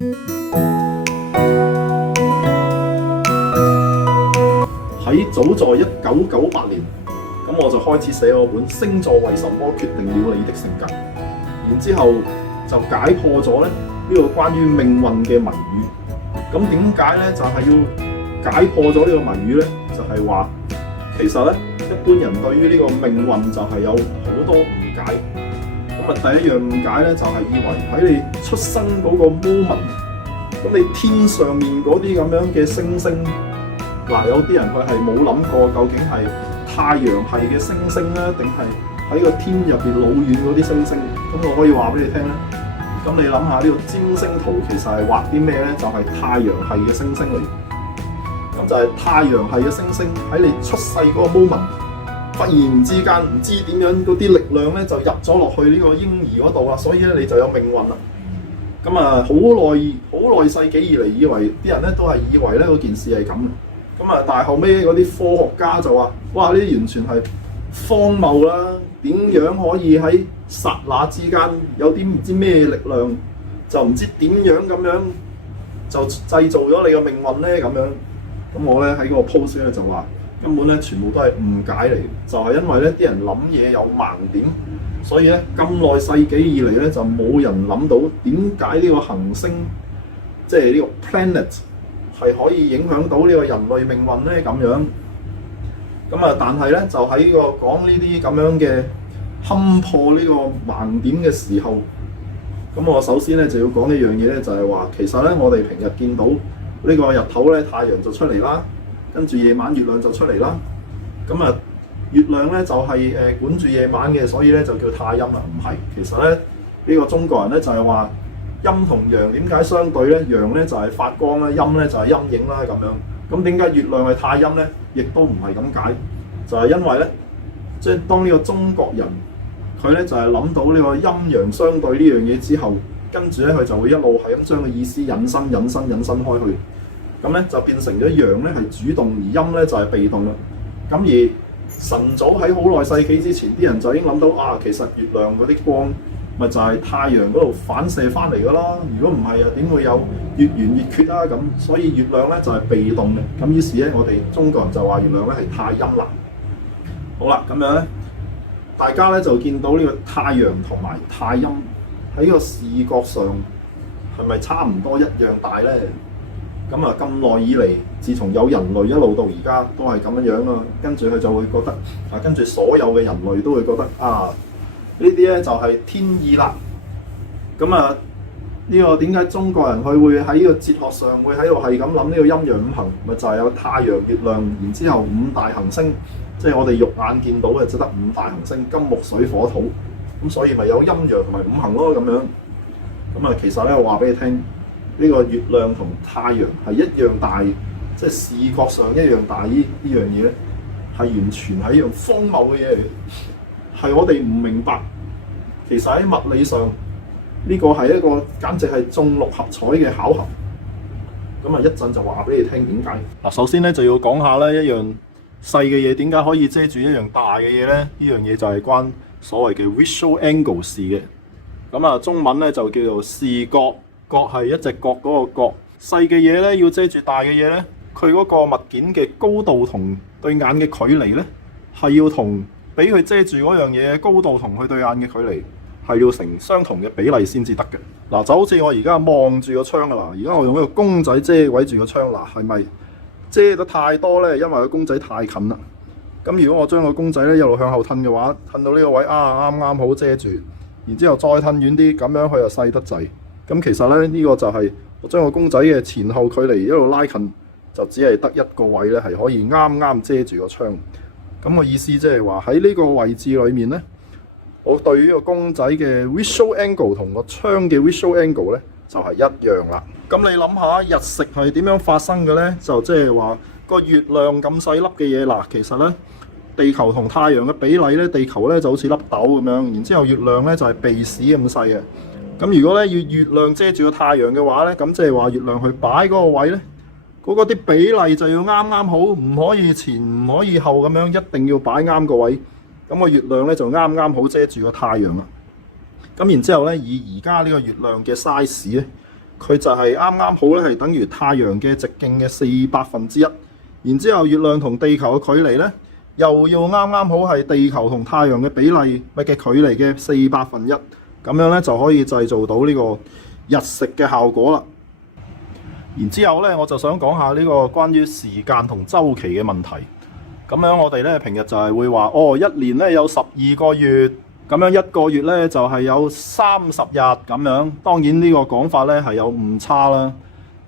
喺早在1998年，咁我就開始寫我本《星座為什麼決定了你的性格》，然之後就解破咗呢個關於命運嘅謎語。咁點解呢？就係要解破咗呢個謎語呢，就係話其實呢，一般人對於呢個命運就係有好多誤解。咁啊，第一樣誤解呢，就係以為喺你出生嗰個 moment， 咁你天上面嗰啲咁樣嘅星星。嗱，有啲人佢係冇諗過究竟係太陽系嘅星星咧，定係喺個天入邊老遠嗰啲星星？咁我可以話俾你聽咧。咁你諗下呢個占星圖其實係畫啲咩咧？就係太陽系嘅星星嚟。咁就係太陽系嘅星星喺你出世嗰個 moment， 忽然之間唔知點樣嗰啲力量咧就入咗落去呢個嬰兒嗰度啦，所以咧你就有命運啦。咁啊，好耐世紀以嚟，以為啲人咧都係以為咧嗰件事係咁。咁啊！但係後尾嗰啲科學家就話：哇！呢啲完全係荒謬啦！點樣可以喺剎那之間有啲唔知咩力量，就唔知點樣咁樣就製造咗你嘅命運咧？咁樣咁我咧喺嗰個 post 咧就話根本咧全部都係誤解嚟，就係因為咧啲人諗嘢有盲點，所以咧咁耐世紀以嚟咧就冇人諗到點解呢個行星即係呢個 planet。係可以影響到呢個人類命運咧咁樣，咁啊，但係咧就喺個講呢啲咁樣嘅勘破呢個盲點嘅時候，咁我首先咧就要講一樣嘢咧，就係話其實咧我哋平日見到呢個日頭咧太陽就出嚟啦，跟住夜晚月亮就出嚟啦，咁啊月亮咧就係管住夜晚嘅，所以咧就叫太陰啦，唔係，其實咧呢個中國人咧就係話。陰同陽點解相對咧？陽咧就係發光啦，陰咧就係陰影啦咁樣。咁點解月亮係太陰咧？亦都唔係咁解，就係因為咧，即係當呢個中國人佢咧就係諗到呢個陰陽相對呢樣嘢之後，跟住咧佢就會一路係咁將個意思引申開去，咁咧就變成咗陽咧係主動，而陰咧就係被動啦。咁而晨早喺好耐世紀之前，啲人就已經諗到啊，其實月亮嗰啲光。咪就係太陽嗰度反射翻嚟噶啦，如果唔係啊，點會有月圓月缺啊？咁所以月亮咧就係被動嘅，咁於是咧我哋中國人就話月亮咧係太陰啦。好啦，咁樣咧，大家咧就見到呢個太陽同埋太陰喺個視覺上係咪差唔多一樣大咧？咁啊咁耐以嚟，自從有人類一路到而家都係咁樣樣啊，跟住佢就會覺得啊，跟住所有嘅人類都會覺得啊。呢啲咧就係天意啦。咁啊，呢個點解中國人佢會喺呢個哲學上會喺度係咁諗呢個陰陽五行？咪就係有太陽、月亮，然之後五大行星，即係我哋肉眼見到嘅，只得五大行星：金木水火土。咁所以咪有陰陽同埋五行咯咁樣。咁啊，其實咧我話俾你聽，呢個月亮同太陽係一樣大，即係視覺上一樣大。呢樣嘢咧係完全係一樣荒謬嘅嘢嚟嘅。係我哋唔明白，其實喺物理上呢個係一個簡直係中六合彩嘅巧合。咁啊，一陣就話俾你聽點解。嗱，首先咧就要講下咧一樣細嘅嘢點解可以遮住一樣大嘅嘢咧？呢樣嘢就係關所謂嘅 visual angle 事嘅。咁啊，中文咧就叫做視角，角係一隻角嗰個角。細嘅嘢咧要遮住大嘅嘢咧，佢嗰個物件嘅高度同對眼嘅距離咧係要同。俾佢遮住嗰樣嘢嘅高度同佢對眼嘅距離係要成相同嘅比例先至得嘅。嗱，就好似我而家望住個窗㗎啦，而家我用一個公仔遮位住個窗，嗱，係咪遮得太多咧？因為個公仔太近啦。咁如果我將個公仔咧一路向後褪嘅話，褪到呢個位啊，啱啱好遮住，然之後再褪遠啲，咁樣佢又細得滯。咁其實咧呢個就係我將個公仔嘅前後距離一路拉近，就只係得一個位咧係可以啱啱遮住個窗。咁個意思即係話喺呢個位置裏面咧，我對於個公仔嘅 visual angle 同個窗嘅 visual angle 咧就係一樣啦。咁你諗下日食係點樣發生嘅咧？就即係話個月亮咁細粒嘅嘢嗱，其實咧地球同太陽嘅比例咧，地球咧就好似粒豆咁樣，然之後月亮咧就係鼻屎咁細嘅。咁如果咧要月亮遮住個太陽嘅話咧，咁即係話月亮去擺嗰個位咧。嗰個啲比例就要啱啱好，唔可以前唔可以後咁樣，一定要擺啱個位。咁個月亮咧就啱啱好遮住個太陽啦。咁然之後咧，以而家呢個月亮嘅 size 咧，佢就係啱啱好咧，係等於太陽嘅直徑嘅1/4。然之後月亮同地球嘅距離咧，又要啱啱好係地球同太陽嘅比例嘅距離嘅1/4，咁樣咧就可以製造到呢個日食嘅效果啦。然之後咧，我就想講下呢個關於時間同週期嘅問題。咁樣我哋咧平日就係會話，一年咧有12個月，咁樣一個月咧就係有30日咁樣。當然呢個講法咧係有誤差啦。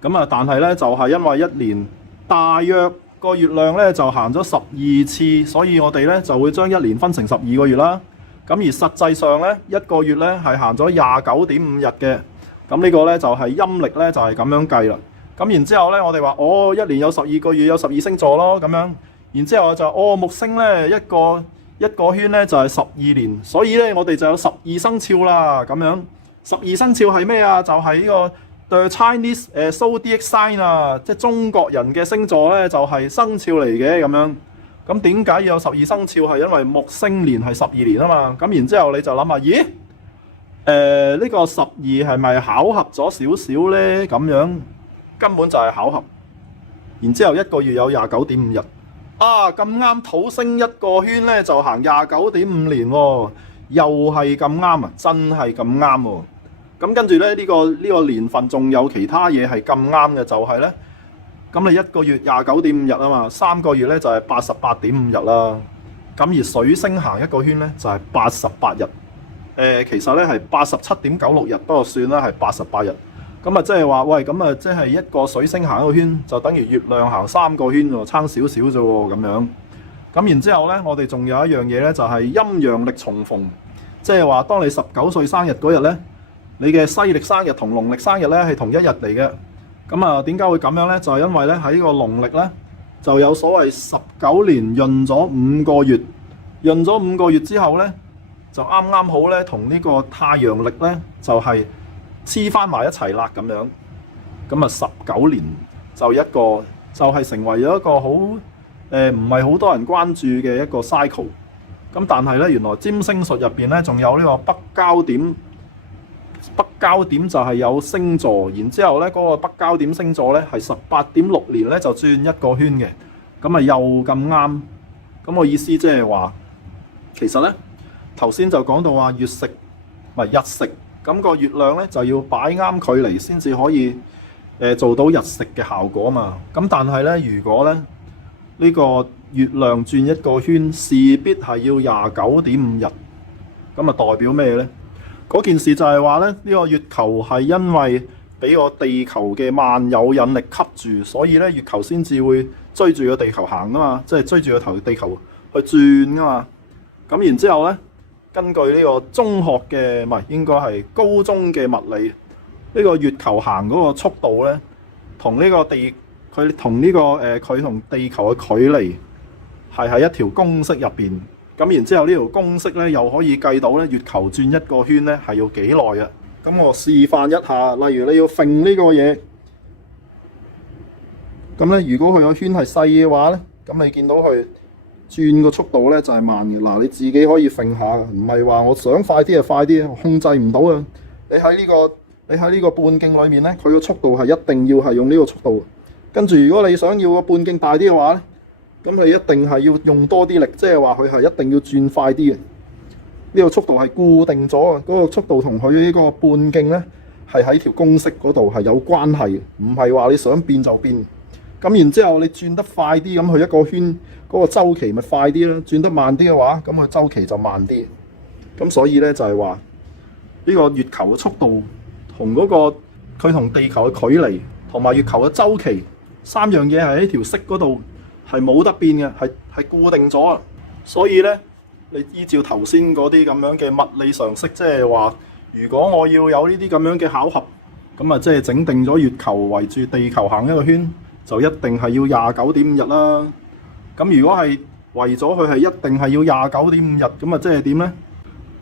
咁啊，但係咧就係因為一年大約個月亮咧就行咗12次，所以我哋咧就會將一年分成12個月啦。咁而實際上咧一個月咧係行咗29.5日嘅。咁呢個咧就係陰歷咧就係咁樣計啦。咁然之後咧我哋話一年有12個月，有12星座咯咁樣。然之後就木星咧一個圈咧就係12年，所以咧我哋就有12生肖啦咁樣。12生肖係咩啊？就係呢個 The Chinese Zodiac Sign 啊，即係中國人嘅星座咧就係生肖嚟嘅咁樣。咁點解要有12生肖？係因為木星年係12年啊嘛。咁然之後你就諗下，咦？呢個12係咪巧合咗少少咧？咁樣根本就係巧合。然之後一個月有29.5日。咁啱土星一個圈咧就行29.5年喎，又係咁啱啊！真係咁啱喎。咁跟住咧呢個年份仲有其他嘢係咁啱嘅，就係咧，咁你一個月29.5日啊嘛，3個月咧就係88.5日啦。咁而水星行一個圈咧就係88日。其實咧係87.96日，不過算啦，係88日。咁啊，即係話，喂，咁啊，即係一個水星行一個圈，就等於月亮行3個圈喎，差少少啫喎，咁樣。咁然之後咧，我哋仲有一樣嘢咧，就係陰陽曆重逢，即係話，當你19歲生日嗰日咧，你嘅西歷生日同農曆生日咧係同一日嚟嘅。咁啊，點解會咁樣咧？就係因為咧喺呢個農曆咧，就有所謂19年閏咗5個月，閏咗5個月之後咧，就啱啱好咧同呢個太陽曆咧就係黐翻埋一齊啦，咁樣，咁啊19年就係成為咗一個好唔係好多人關注嘅一個 cycle。咁但係咧，原來占星術入邊咧仲有呢個北交點，北交點就係有星座，然之後咧嗰個北交點星座咧係18.6年咧就轉一個圈嘅，咁啊又咁啱。咁我意思即係話，其實咧頭先就講到話月食唔係日食。咁個月亮咧就要擺啱距離先至可以做到日食嘅效果嘛。咁但係咧，如果咧呢個月亮轉一個圈，勢必係要29.5日。咁啊代表咩咧？嗰件事就係話咧，呢個月球係因為俾個地球嘅萬有引力吸住，所以咧月球先至會追住個地球行啊嘛，即係追住個地球去轉啊嘛。咁然之後咧，根據呢個中學嘅，唔係應該係高中嘅物理，呢個月球行嗰個速度咧，同呢個佢同地球嘅距離係喺一條公式入邊。咁然之後呢條公式咧又可以計到咧月球轉一個圈咧係要幾耐嘅。咁我示範一下，例如你要揈呢個嘢，咁咧如果佢個圈係細嘅話咧，咁你見到佢轉個速度咧就係慢嘅。嗱，你自己可以揈下，唔係話我想快啲就快啲，控制唔到啊！你喺呢個半徑裏面咧，佢個速度係一定要係用呢個速度。跟住如果你想要個半徑大啲嘅話咧，咁你一定係要用多啲力，即係話佢係一定要轉快啲嘅。呢個速度係固定咗啊！嗰個速度同佢呢個半徑咧係喺條公式嗰度係有關係嘅，唔係話你想變就變。咁然之後你轉得快啲，咁佢一個圈嗰個週期咪快啲咯；轉得慢啲嘅話，咁佢週期就慢啲。咁所以咧就係話呢個月球嘅速度同嗰個佢同地球嘅距離同埋月球嘅週期3樣嘢係喺條式嗰度係冇得變嘅，係固定咗啊！所以咧，你依照頭先嗰啲咁樣嘅物理常識，即係話，如果我要有呢啲咁樣嘅巧合，咁啊即係整定咗月球圍住地球行一個圈，就一定係要29.5日啦。咁如果係為咗佢係一定係要29.5日，咁啊即係點咧？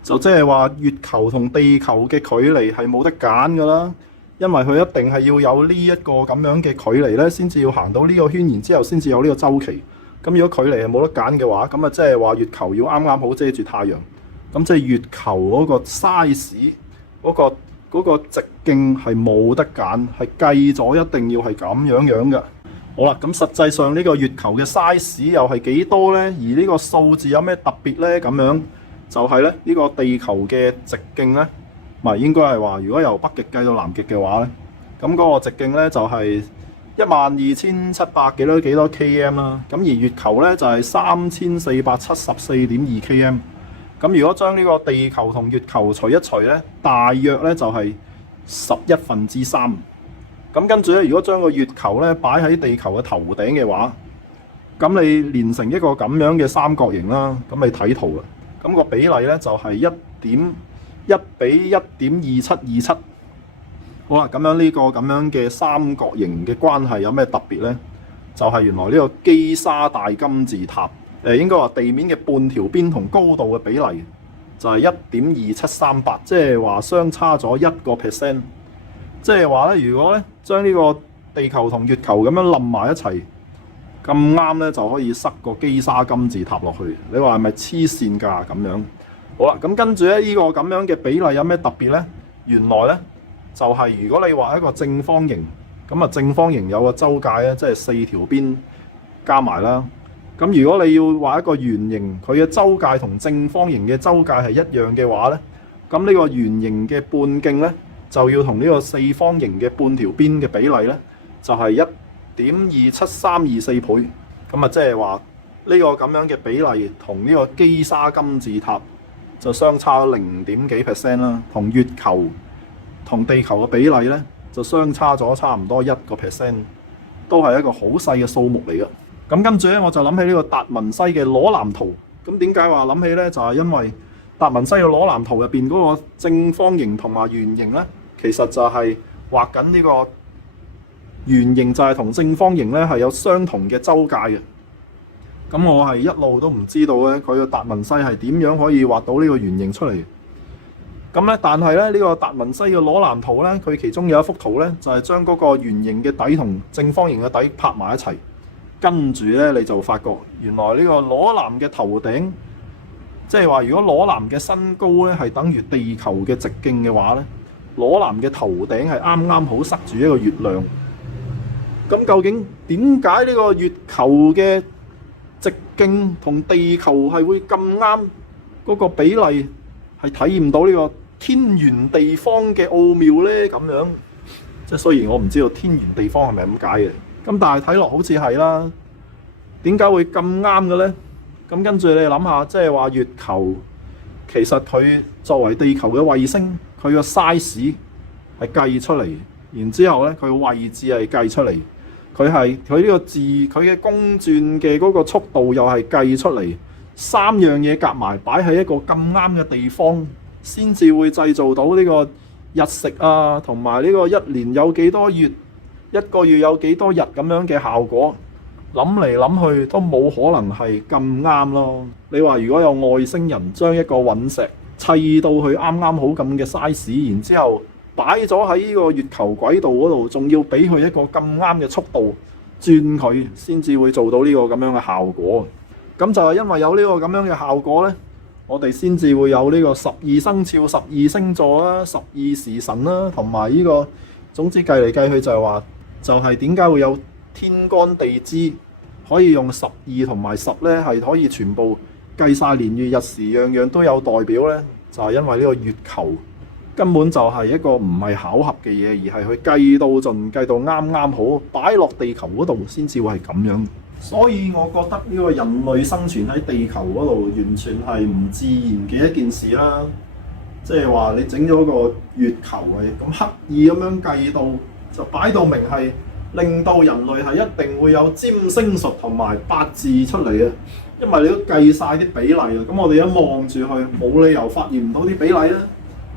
就即係話月球同地球嘅距離係冇得揀㗎啦，因為佢一定係要有呢一個咁樣嘅距離咧，先至要行到呢個圈，然之後先至有呢個週期。咁如果距離係冇得揀嘅話，咁啊即係話月球要啱啱好遮住太陽，咁即係月球嗰個 size 嗰個嗰個直徑係冇得揀，係計咗一定要係咁樣嘅。好啦，咁實際上呢個月球嘅 size 又係幾多呢？而呢個數字有咩特別呢？咁樣就係咧呢個地球嘅直徑呢，咪應該係話如果由北極計到南極嘅話呢，咁嗰個直徑呢就係12700幾多 km 啦。咁而月球呢就係3474.2 km。咁如果將呢個地球同月球除一除呢，大約呢就係3/11。咁跟住咧，如果將個月球咧擺喺地球嘅頭頂嘅話，咁你連成一個咁樣嘅三角形啦，咁你睇圖啦。咁個比例咧就係1:1:1.2727。好啦，咁樣呢個咁樣嘅三角形嘅關係有咩特別咧？就係原來呢個基沙大金字塔，應該話地面嘅半條邊同高度嘅比例就係1.2738，即係話相差咗1%。即係話咧，如果咧將呢個地球同月球咁樣冧埋一齊，咁啱咧就可以塞個基沙金字塔落去。你話係咪黐線㗎咁樣？好啦，咁跟住咧呢個咁樣嘅比例有咩特別咧？原來咧就係如果你畫一個正方形，咁啊正方形有個周界咧，即係4條邊加埋啦。咁如果你要畫一個圓形，佢嘅周界同正方形嘅周界係一樣嘅話咧，咁呢個圓形嘅半徑咧，就要同呢個四方形嘅半條邊嘅比例咧，就係1.27324倍。咁啊，即係話呢個咁樣嘅比例同呢個基沙金字塔就相差0.幾%啦。同月球同地球嘅比例咧，就相差咗差唔多1%，都係一個好細嘅數目嚟嘅。咁跟住咧，我就諗起呢個達文西嘅裸藍圖。咁點解話諗起咧？就係因為達文西嘅裸藍圖入邊嗰個正方形同埋圓形咧，其實就係畫緊呢個圓形就係同正方形咧係有相同嘅周界嘅。咁我係一路都唔知道咧，佢個達文西係點樣可以畫到呢個圓形出嚟。咁咧，但係咧呢個達文西嘅裸藍圖咧，佢其中有一幅圖咧，就係將嗰個圓形嘅底同正方形嘅底拍埋一齊。跟住咧，你就發覺原來呢個裸男嘅頭頂，即係話如果裸男嘅身高咧係等於地球嘅直徑嘅話咧，裸男嘅頭頂係啱啱好塞住一個月亮。咁究竟點解呢個月球嘅直徑同地球係會咁啱嗰個比例係體驗到呢個天圓地方嘅奧妙咧？咁樣即係雖然我唔知道天圓地方係咪咁解嘅。咁但係睇落好似係啦，點解會咁啱嘅咧？咁跟住你諗下，即係話月球其實佢作為地球嘅衛星，佢個 size 係計出嚟，然之後咧佢個位置係計出嚟，佢呢個佢嘅公轉嘅嗰個速度又係計出嚟，三樣嘢夾埋擺喺一個咁啱嘅地方，先至會製造到呢個日食啊，同埋呢個一年有幾多月，一個月有幾多日咁樣嘅效果，諗嚟諗去都冇可能係咁啱咯。你話如果有外星人將一個隕石砌到佢啱啱好咁嘅 size， 然之後擺咗喺呢個月球軌道嗰度，仲要俾佢一個咁啱嘅速度轉佢，先至會做到呢個咁樣嘅效果。咁就係因為有呢個咁樣嘅效果呢，我哋先至會有呢個12生肖、12星座啦、12時辰啦，同埋呢個總之計嚟計去就係話。就係點解會有天干地支可以用12同埋10咧，係可以全部計晒年月日時，樣樣都有代表咧？就係因為呢個月球根本就係一個唔係巧合嘅嘢，而係佢計到盡，計到啱啱好擺落地球嗰度先至會係咁樣。所以我覺得呢個人類生存喺地球嗰度完全係唔自然嘅一件事啦。即係話你整咗個月球係咁刻意咁樣計到。就擺到明係令到人類係一定會有占星術同埋八字出嚟嘅，因為你都計晒啲比例啊。咁我哋一望住去，冇理由發現唔到啲比例啦。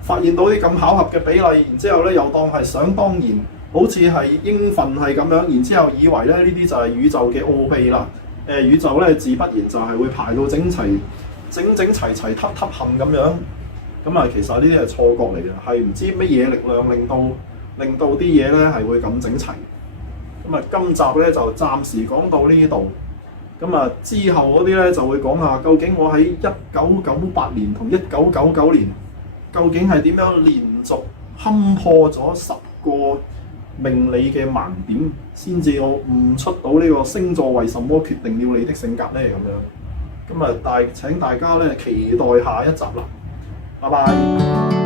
發現到啲咁巧合嘅比例，然之後咧又當係想當然，好似係應份係咁樣，然之後以為咧呢啲就係宇宙嘅奧秘啦。宇宙咧自不然就係會排到整齊、整齊齊、凹陷咁樣。咁啊，其實呢啲係錯覺嚟嘅，係唔知乜嘢力量令到啲嘢咧係會咁整齊。咁啊，今集咧就暫時講到呢度。咁啊，之後嗰啲咧就會講下究竟我喺1998年同1999年究竟係點樣連續勘破咗10個命理嘅盲點，先至我悟出到呢個星座為什麼決定了你的性格呢？咁樣。咁啊，請大家咧期待下一集啦，拜拜。